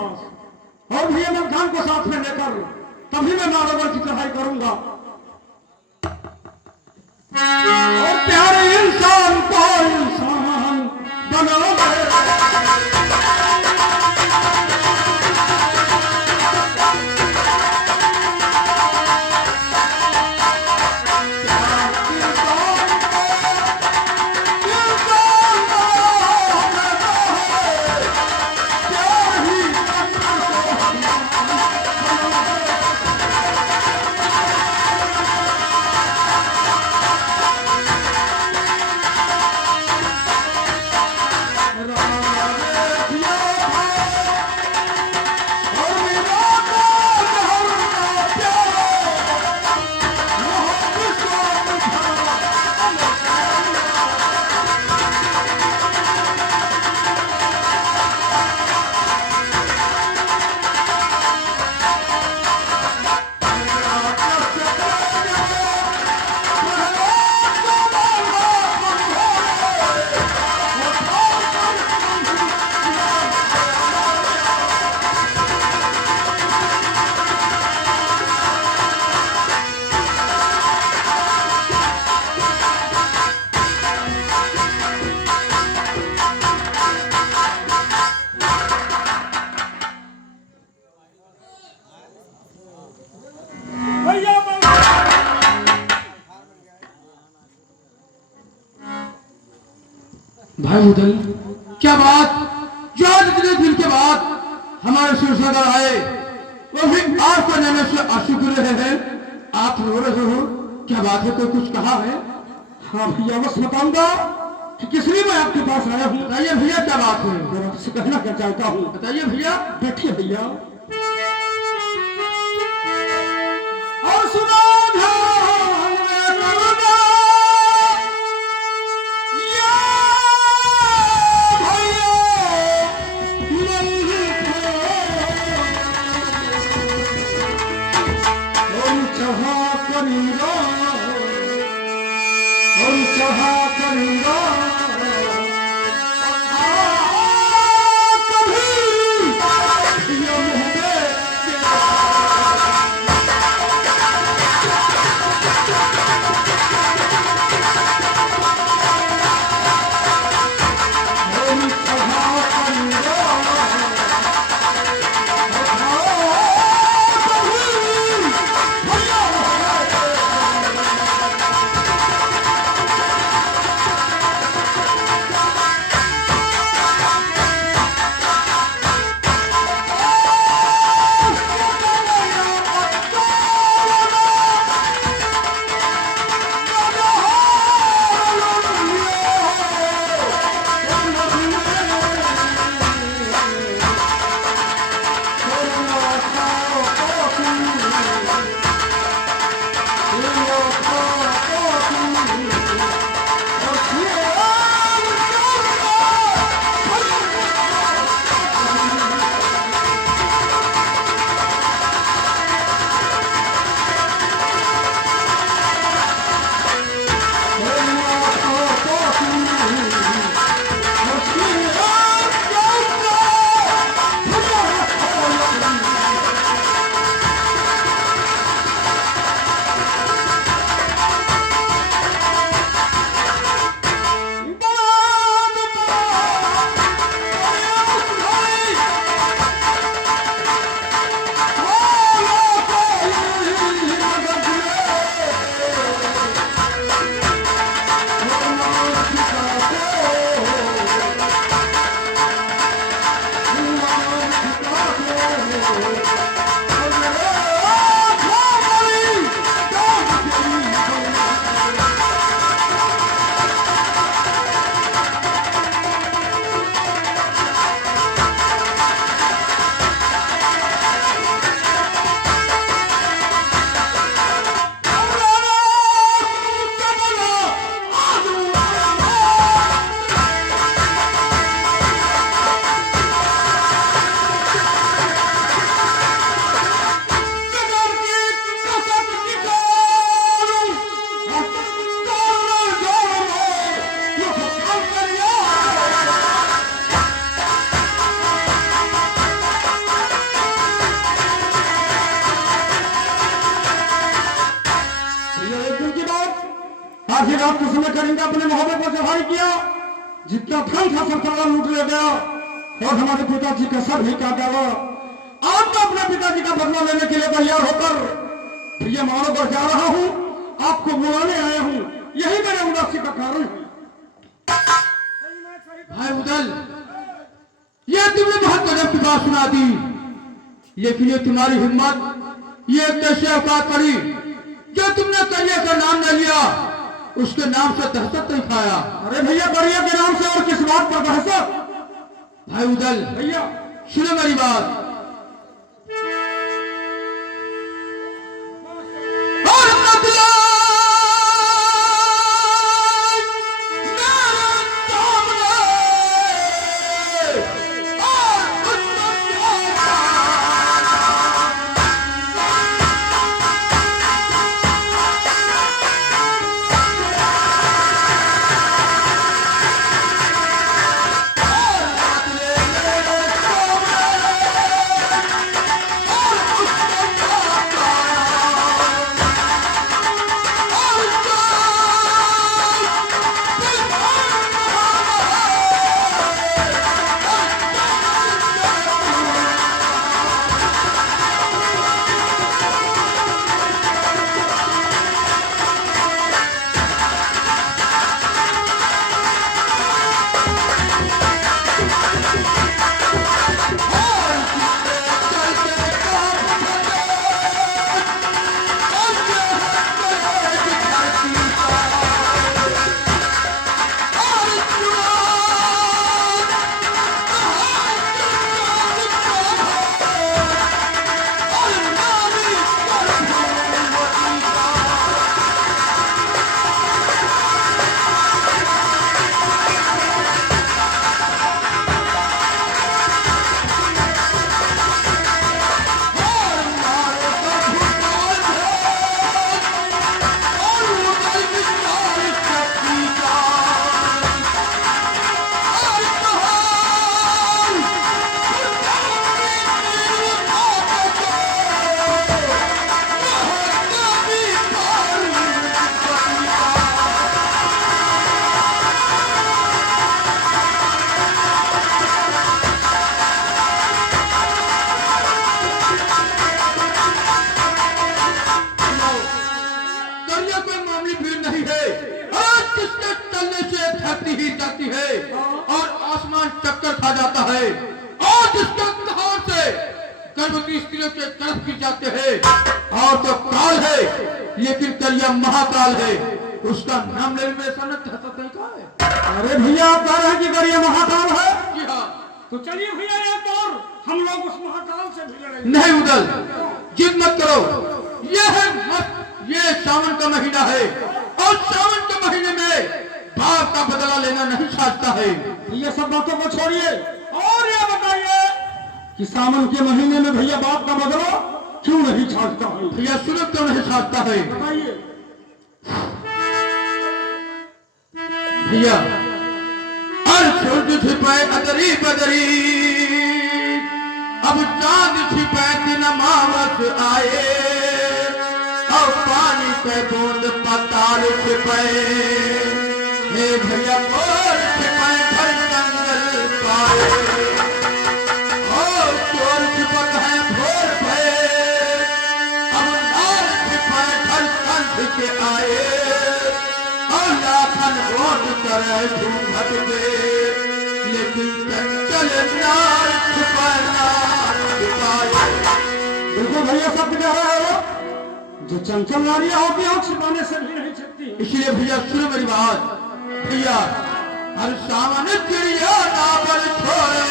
पास और भी मक्खान को साथ में लेकर तभी मैं नारायण की चढ़ाई करूंगा। और प्यारे इंसान को इंसान बनाओगे। भाई मुदल, क्या बात जो आज इतने दिन के बाद हमारे शिवसागर आए वो भी आपको लेने से आंसू गिर रहे हैं, आप रो रहे हो, क्या बात है? कोई कुछ कहा है? हाँ भैया, बस बताऊंगा कि किस लिए मैं आपके पास आया हूँ। बताइए भैया क्या बात है, मैं आपसे कहना क्या चाहता हूँ। बताइए भैया। बैठिए भैया और सुनो। आज ही रात को समय करेंगे अपने मोहब्बत पर चढ़ाई किया, जितना धन था सब सारा लूट ले गया और हमारे पिताजी का सर भी काट डाला। आज मैं अपने पिताजी का बदला लेने के लिए तैयार होकर ये मानो पर जा रहा हूँ, आपको बुलाने आया हूँ, यही मेरे उदासी का कारण है। भाई उदल, ये तुमने बहुत गजब की बात सुना दी, लेकिन ये तुम्हारी हिम्मत ये कैसे औकात पड़ी जो तुमने करिया का नाम न लिया, उसके नाम से दहशत नहीं खाया। अरे भैया करिया के नाम से और किस बात पर दहशत? भाई उदल भैया सुनो मेरी बात, खा जाता है और जिसके कहार से गर्भवती स्त्रियों के गर्भ गिर जाते हैं। और तो काल है, लेकिन करिया महाकाल है, उसका नाम लेने में सनत है। अरे भैया आप कह रहे हैं कि करिया महाकाल है? जी हाँ। तो चलिए भैया एक और हम लोग उस महाकाल से भी लड़ेंगे। नहीं उदल, जिद मत करो, ये सावन का महीना है और सावन के महीने में बाप का बदला लेना नहीं साजता है। ये सब बातों को छोड़िए और ये बताइए कि सावन के महीने में भैया बाप का बदला क्यों नहीं छाजता है? भैया सुनो क्यों नहीं छाजता है? बताइए भैया। अर्थ छिपाए अदरी बदरी, अब चांद छिपाए दिन अमावस आए, और पानी पे बूंद पताल छिपाए, हे भैया और छिपाए भर जंगल पाए, और चोर छिपक है भोर पे, अब नार छिपाए भर कंध के आए, और लाखन वोट करे झूमत के, लेकिन चंचल नार छिपाए नार छिपाए। बिल्कुल भैया सब कह रहे हो, जो चंचल नारियां होती हैं छिपाने से भी नहीं छिपती। इसलिए भैया सुनो मेरी बात, भैया हर सावन चिड़िया नावल छोड़े,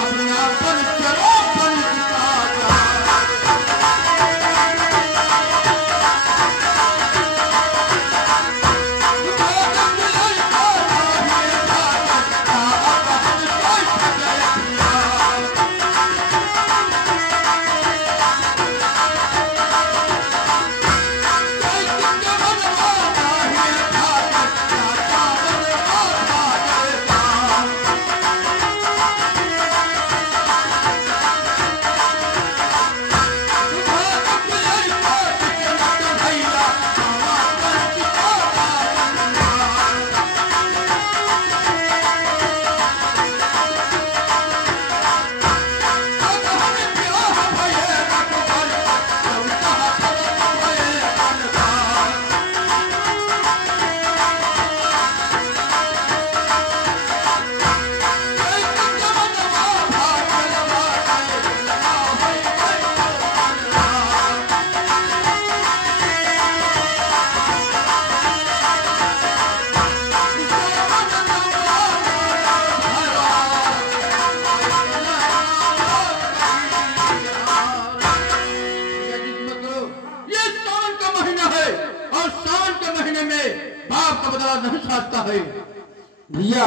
अपना पर चलो पर बाप का बदला नहीं साधता है। भैया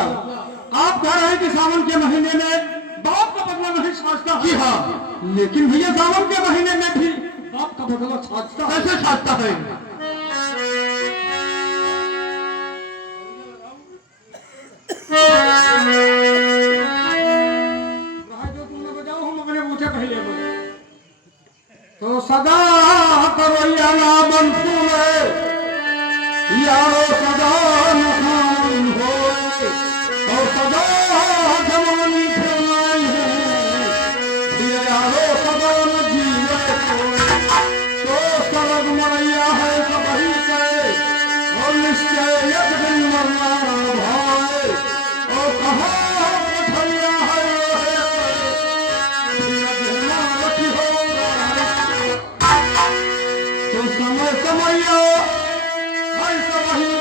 आप कह रहे हैं कि सावन के महीने में बाप का बदला नहीं साधता जी है। हाँ, लेकिन भैया सावन के महीने में भी बाप का बदला साधता है। कैसे साधता है? जो तुमने बजाओ हम अपने मुझे पहले बजे तो सदा करो या नामन फूले यारो सदा नहान हो और सदा जवानी फुलाई है यारो सदा न जीवे तो सरग मरैया है सबही से और निश्चय एक दिन मरना भाई और कहाँ पठैया है तो समय समैया हर सबही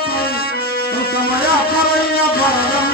तो समया करैया बारंबार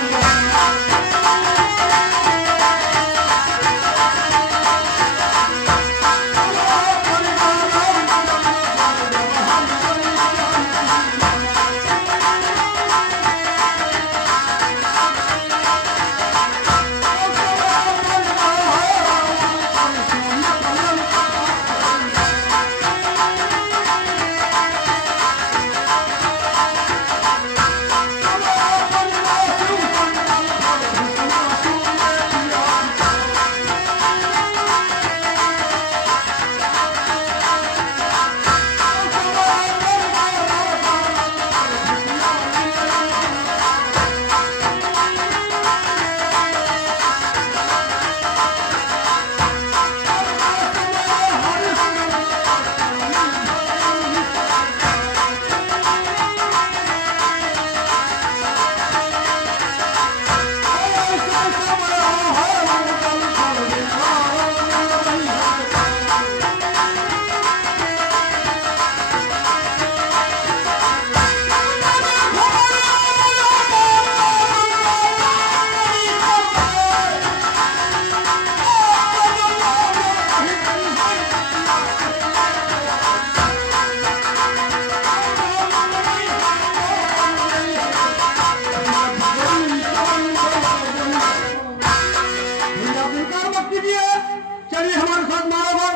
चलिए हमारे साथ मारोवर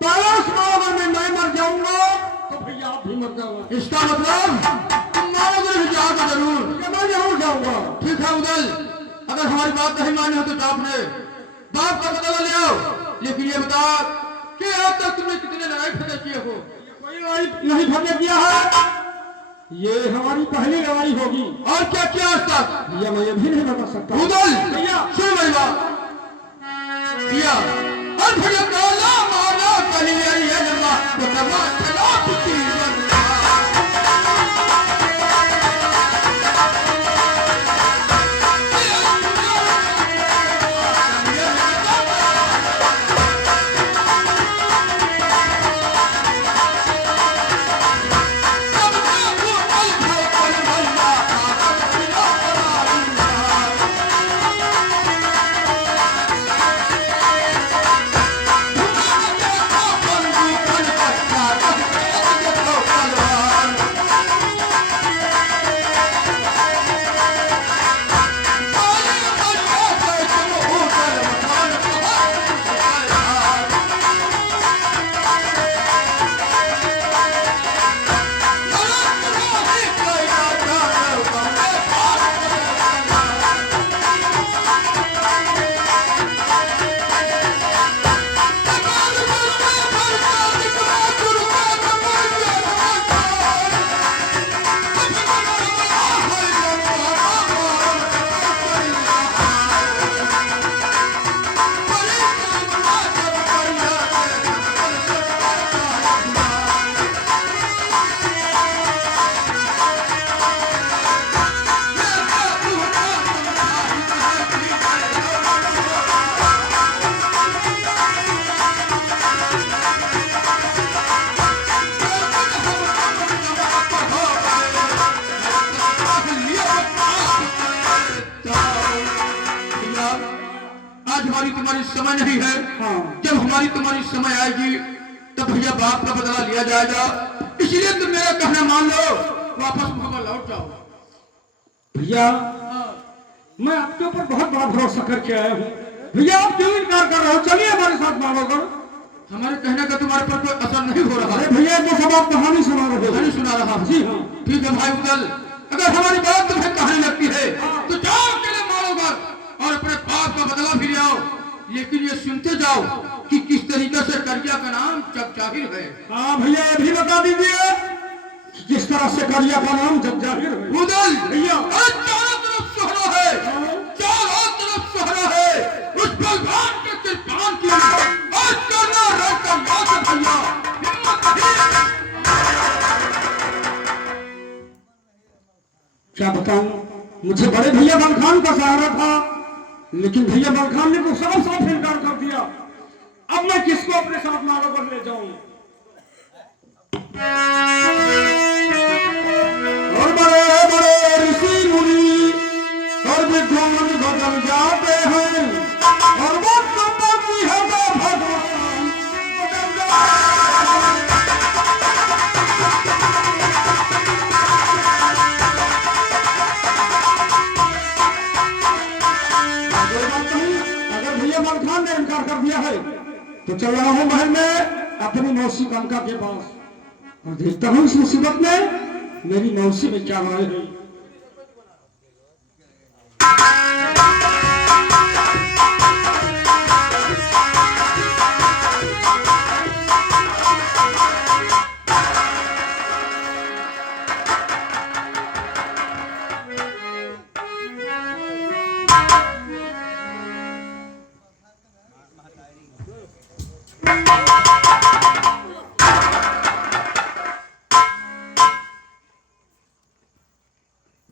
पैलेस मारोवर में मैं मर जाऊंगा तो भैया आप भी मर जाओगे। इसका मतलब तुम मारोगे नहीं, जाओगे जरूर। मैं जरूर जाऊंगा। ठीक है उदल, अगर हमारी बात नहीं मानी हो तो आपने बाप का बदला ले आओ। लेकिन ये बता कि आज तक तुमने कितने लड़ाई फतेह किए हो? कोई लड़ाई नहीं फतेह किया है, ये हमारी पहली लड़ाई होगी। और क्या किया आज तक? भैया मैं ये भी नहीं बता सकता। उदल भैया सुन मेरी बात भैया, और भैया काला मारा कली आई है जन्मा तो तमा चला पिटी हमारी तुम्हारी समय नहीं है। जब हमारी तुम्हारी समय आएगी तब भैया बाप का बदला लिया जाएगा। इसलिए तुम मेरा कहना मान लो वापस मोहब्बत लौट जाओ। भैया हाँ, मैं आपके ऊपर बहुत बड़ा भरोसा करके आया हूँ। भैया आप क्यों इनकार कर रहे हो? चलिए हमारे साथ मानोगर। हमारे कहने का तुम्हारे पर कोई असर नहीं हो रहा अरे है। भैया तो सब आप कहानी सुना रहे हो। कहानी सुना रहा हूँ। जी हाँ। ठीक है भाई उदल, अगर हमारी बात तुम्हें कहानी लगती है तो जाओ अकेले मारोगर और अपने पाप का बदला भी ले आओ। लेकिन ये सुनते जाओ कि किस तरीके से करिया का नाम जग जाहिर है। हाँ भैया ये भी बता दीजिए किस तरह से करिया का नाम जग जाहिर है। उदल भैया अरे चारों तरफ सोहरा है, चारों तरफ सोहरा है। उस भगवान के कृपान की आज करना रहता याद है भैया, हिम्मत नहीं। क्या बताऊं, मुझे बड़े भैया बलखान का सहारा था, लेकिन भैया बलखान ने तो साफ साफ इनकार कर दिया। अब मैं किसको अपने साथ मारोगर ले जाऊं? और बड़े बड़े ऋषि मुनि और विद्वान बदल जाते हैं और वक्त पाती है भगवान बदल जाते अगर भैया मलखान ने इनकार कर दिया है तो चल रहा हूं महल में अपनी मौसी कंका के पास और देखता हूं इस मुसीबत में मेरी मौसी में क्या राय है।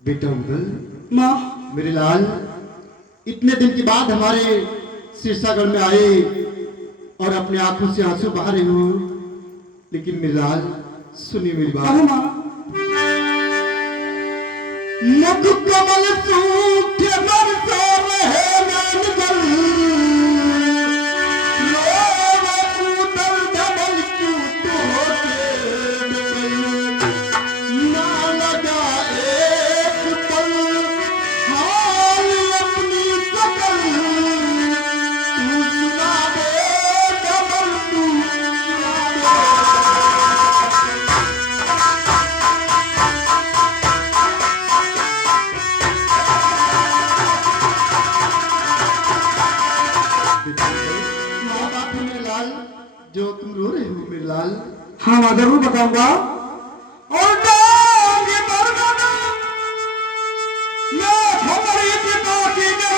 बेटा उदल, माँ मेरे लाल, इतने दिन के बाद हमारे सिरसागढ़ में आए और अपने आंखों से आंसू बहा रहे हो, लेकिन मेरे लाल सुनिए मेरी बात। माँ मुख कमल सूखे बरसा रहे नैन जल, रोवे उदल धमल चूट होके ना लगा एक पल हाल अपनी सकल, तू सुना दे धमल तू सुना क्या बात है मेरे लाल, जो तुम रो रहे हो मेरे लाल? हाँ माँ जरूर बताऊंगा। और डांगे बरगद मैं हमारी पिता की जय,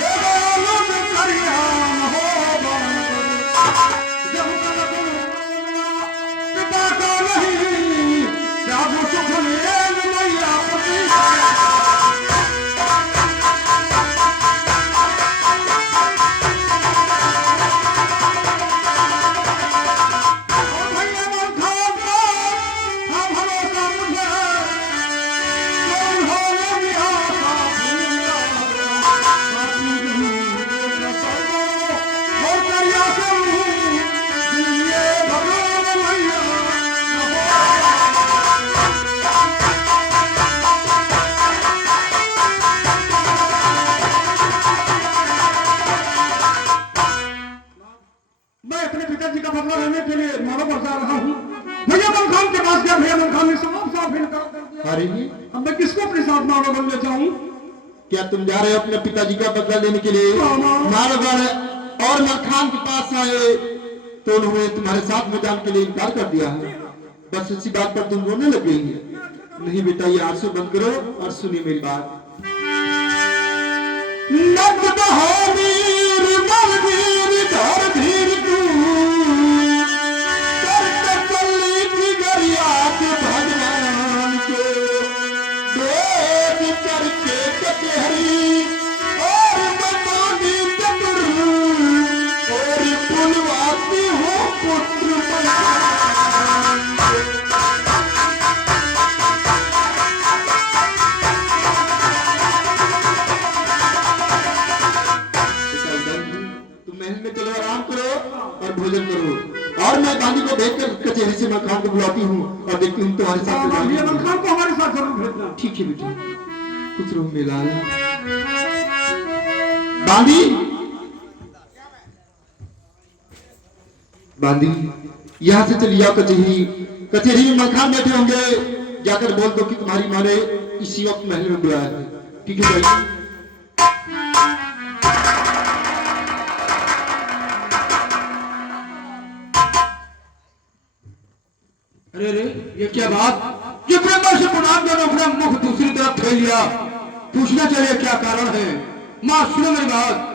ये बालुन करियान हो बान। जब तक पिता का नहीं क्या वो सुख लेन मैया पति। मैं अपने पिताजी का बदला लेने के लिए मानो पर जा रहा हूँ। भैया मलखान के पास गया, भैया मलखान ने साफ साफ इनकार कर दिया। अरे अब मैं किसको अपने साथ मानो पर ले जाऊं? क्या तुम जा रहे हो अपने पिताजी का बदला लेने के लिए? मारवाड़ और मलखान के पास आए तो उन्होंने तुम्हारे साथ में जाने के लिए इनकार कर दिया है। बस इसी बात पर तुम रोने लग गई। नहीं बेटा, ये आंसू बंद करो और सुनिए मेरी बात। नग बहावीर बलवीर धर धीर तू, कर तसल्ली जिगरिया के भगवान के, देख करके कचहरी और मकानी चतुर, और पुलवासी हो पुत्र बलवान। तुम महल में चलो, आराम करो। भेजकर कचहरी से मलखान को बुलाती हूँ और देखती हूँ तुम्हारे साथ में ये जाएगी। मलखान को हमारे साथ जरूर भेजना। ठीक है बेटा, खुश रहो मेलाल। बांदी, बांदी, यहाँ से चली जाओ कचहरी। कचहरी में मलखान बैठे होंगे, जाकर बोल दो कि तुम्हारी माँ ने इसी वक्त महल में बुलाया है। ठीक है भाई। अरे रे, ये क्या बात? ये प्रेमा से प्रणाम दोनों अपना मुख दूसरी तरफ फेर लिया। पूछना चाहिए क्या कारण है। माँ सुनो मेरी बात।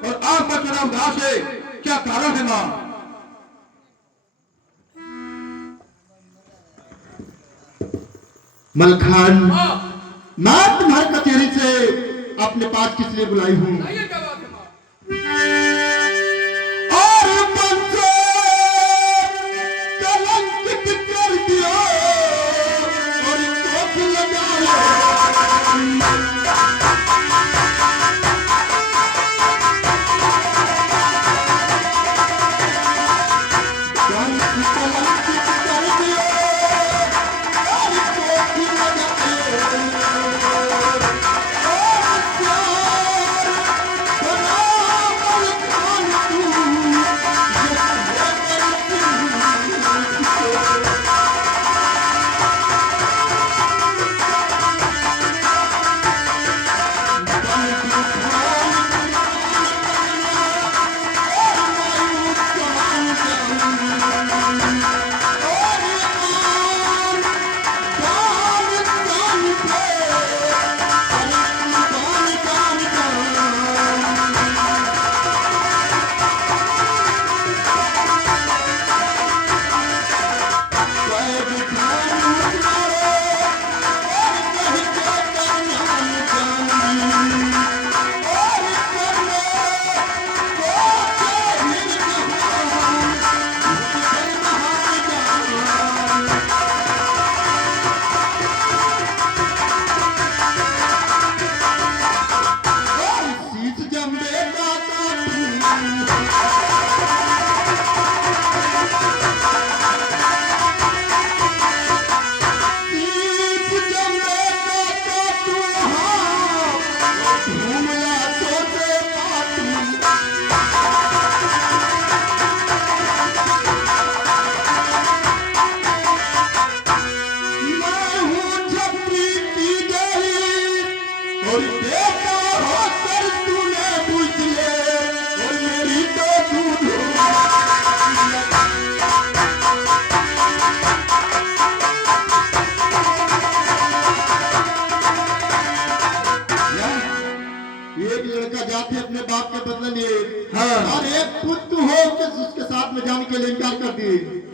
और आप बचना उदास है, क्या कारण है मां? मलखान, मैं तुम्हारे कचहरी से अपने पास किस लिए बुलाई हूँ? और मुझसे कलंकित कर दिया और चोट लगाया।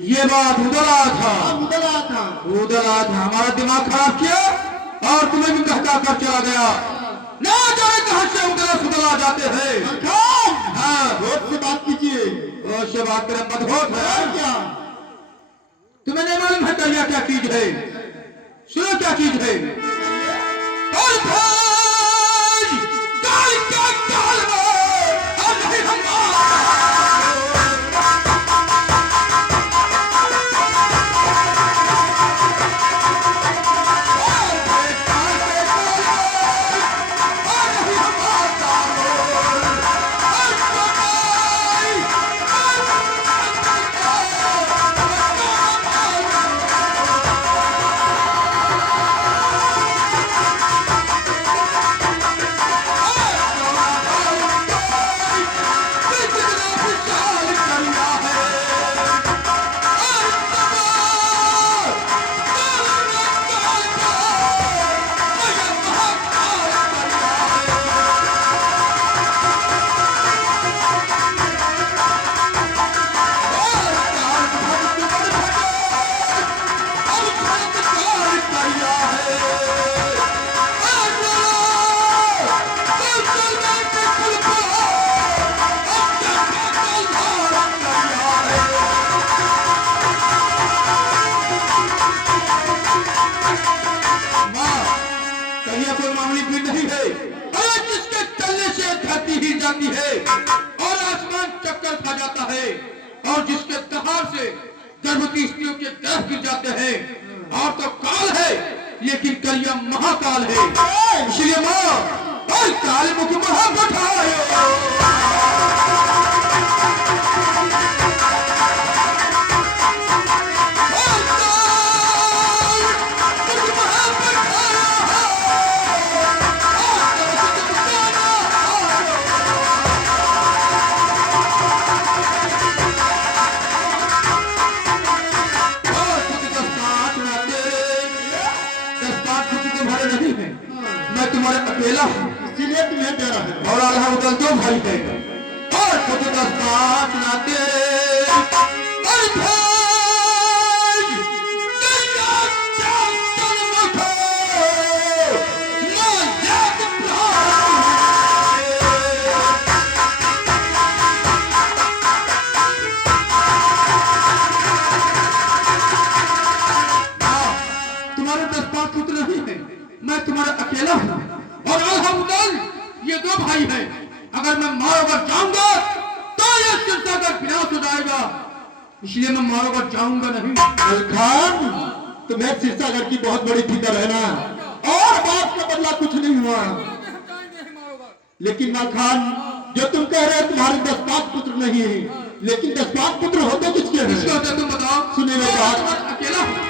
ये बात उधर आया था, हमारा दिमाग खराब किया और तुम्हें भी कहता कर चला गया। ना जाने कहां से उधर सुधर आ जाते हैं। हाँ, होश से बात कीजिए। होश से बात करें, मदहोश है क्या? तुम्हें नहीं मालूम है कलिया क्या चीज है? सुनो क्या चीज है। और भाई, काल क्या काल में, और नहीं हम मामूली भी नहीं है। अरे जिसके चलने से धरती ही जाती है और आसमान चक्कर खा जाता है, और जिसके दहाड़ से गर्भवती स्त्रियों के गर्भ गिर जाते हैं। और तो काल है, लेकिन कलिया महाकाल है। इसलिए माँ और काल मुख मैं तुम्हारे अकेला हूँ, इसीलिए तुम्हें प्यारा है। और आल्हा उदल दो भाई है, और खुद का साथ नाते और भाई दुनिया चाहतन मखो ना याद तुम्हारे 10-5 पुत्र नहीं है, मैं तुम्हारा अकेला हूँ। और अल्हम्दुलिल्लाह ये दो भाई हैं। अगर मैं मारोगर जाऊंगा तो ये सिलसिला विनाश हो जाएगा, इसलिए मैं मारोगर जाऊंगा नहीं। खान, तुम्हें सिरसागर की बहुत बड़ी फिक्र है ना, और बाप का बदला कुछ नहीं हुआ। लेकिन माँ खान, जो तुम कह रहे हो तुम्हारे 10-5 पुत्र नहीं है, लेकिन 10-5 पुत्र होते किसके हैं? किसके होते तुम बताओ। सुनिए मेरी बात। मैं अकेला हूँ।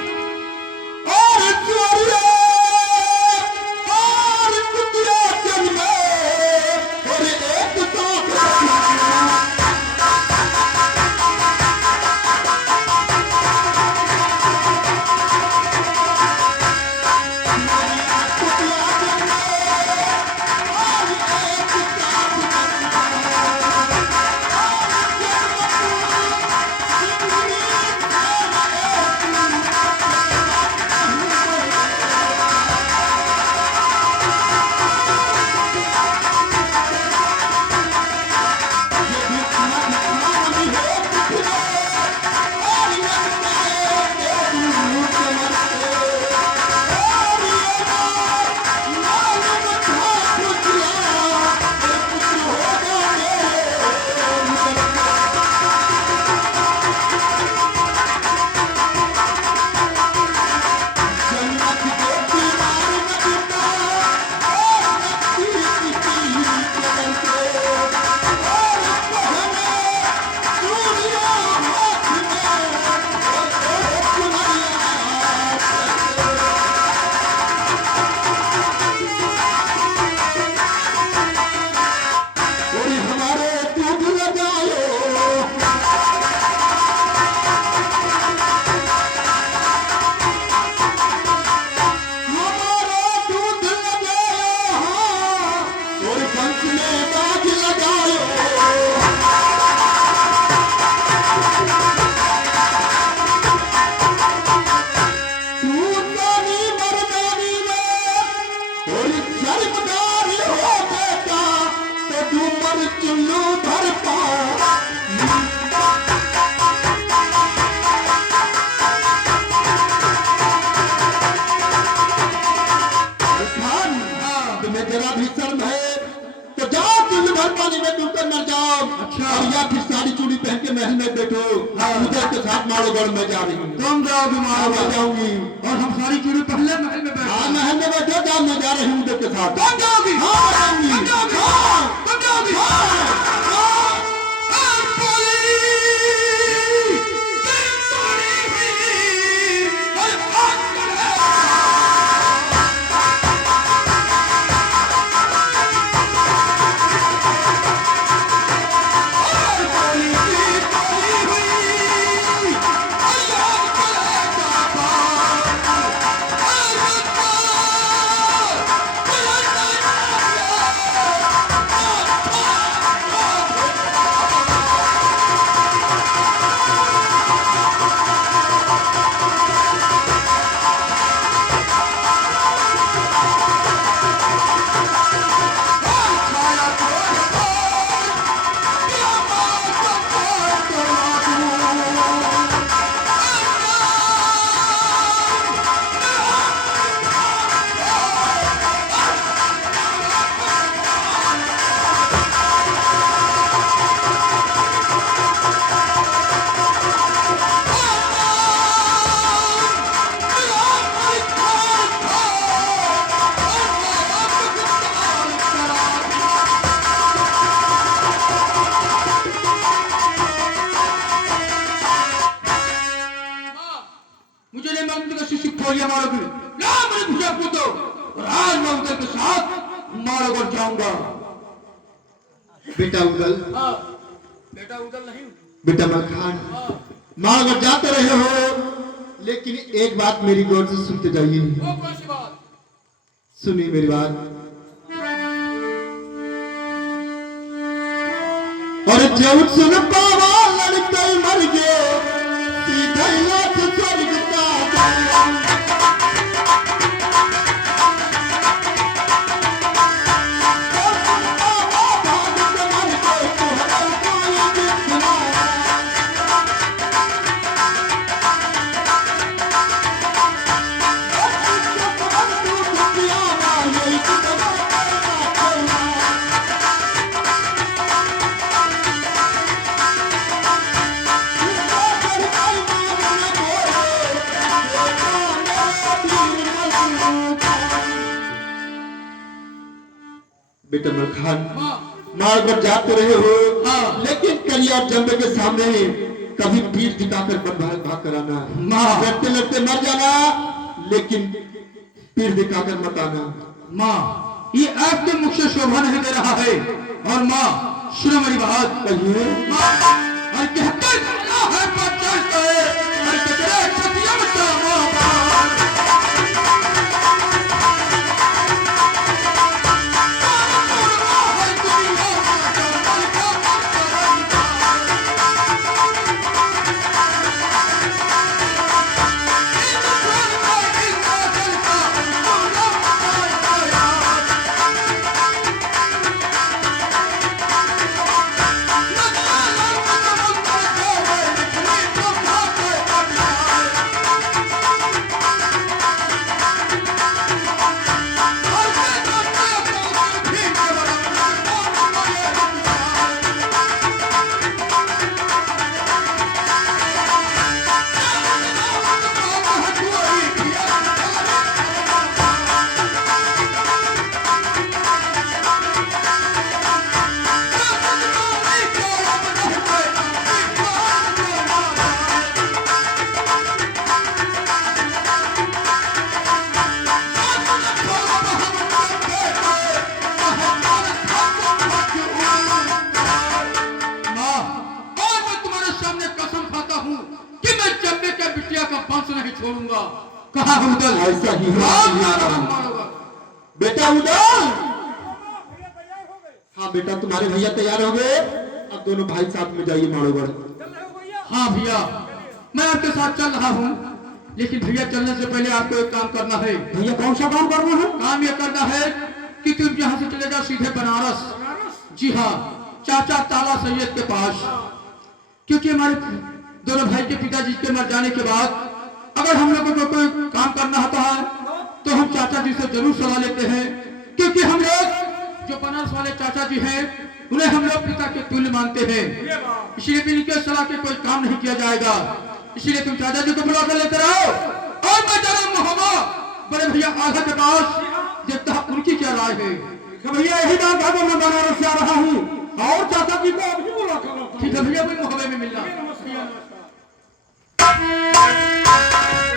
मालोगढ़ में जा रही हूँ। तुम जाओ बीमार मैं जाऊंगी, और हम सारी चूड़ी पहले महल में बैठ। हाँ महल में बैठो, जाओ मैं जा रही हूँ उधर के साथ। तुम जाओगी? हाँ जाऊंगी। तुम जाओगी? हाँ तुम जाओगी? गोलियां मारोगी? ना मेरे भैया को तो, और आज मैं उधर के साथ मारोगर जाऊंगा। बेटा उदल, बेटा उधर नहीं, बेटा मलखान, मारगर जाते रहे हो, लेकिन एक बात मेरी गौर से सुनते जाइए। वो कौन सी बात? सुनिए मेरी बात। और जब सुन पावा लड़के मर गए, सीधा लात स्वर्ग का बेटा मलखान, मारगर जाते रहे हो, लेकिन कलिया जंग के सामने कभी पीठ दिखाकर मत भाग कर आना। लड़ते लड़ते मर जाना, लेकिन पीठ दिखाकर मत आना। माँ, ये आपके मुख से शोभा नहीं दे रहा है। और माँ सुनो मेरी बात, कहिए। माँ, और कहते है बच्चा है, और कचरे छतिया बच्चा माँ। छोड़ूंगा। कहा उदल? ऐसा ही होगा। बेटा उदल, हाँ बेटा तुम्हारे भैया तैयार हो गए, अब दोनों भाई साथ में जाइए माड़ोगढ़। हाँ भैया, मैं आपके साथ चल रहा हूँ, लेकिन भैया चलने से पहले आपको एक काम करना है। भैया कौन सा काम करना है? काम ये करना है कि तुम यहाँ से चले जाओ सीधे बनारस। जी हाँ, चाचा ताला सैयद के पास, क्योंकि हमारे दोनों भाई के पिताजी के मर जाने के बाद अगर हम लोगों को कोई काम करना होता है तो हम चाचा जी से जरूर सलाह लेते हैं, क्योंकि हम लोग जो बनारस वाले चाचा जी हैं उन्हें हम लोग पिता के तुल्य मानते हैं। इसलिए इनके सलाह के कोई काम नहीं किया जाएगा। इसलिए तुम चाचा जी को बुला कर लेकर आओ और मैं जा रहा हूँ मोहम्मद बड़े भैया आधा के पास, देखता उनकी क्या राय है। भैया यही बात है, मैं बनारस से आ रहा हूँ और चाचा जी को अभी बुला कर। ठीक है भैया, कोई मोहब्बत में मिलना।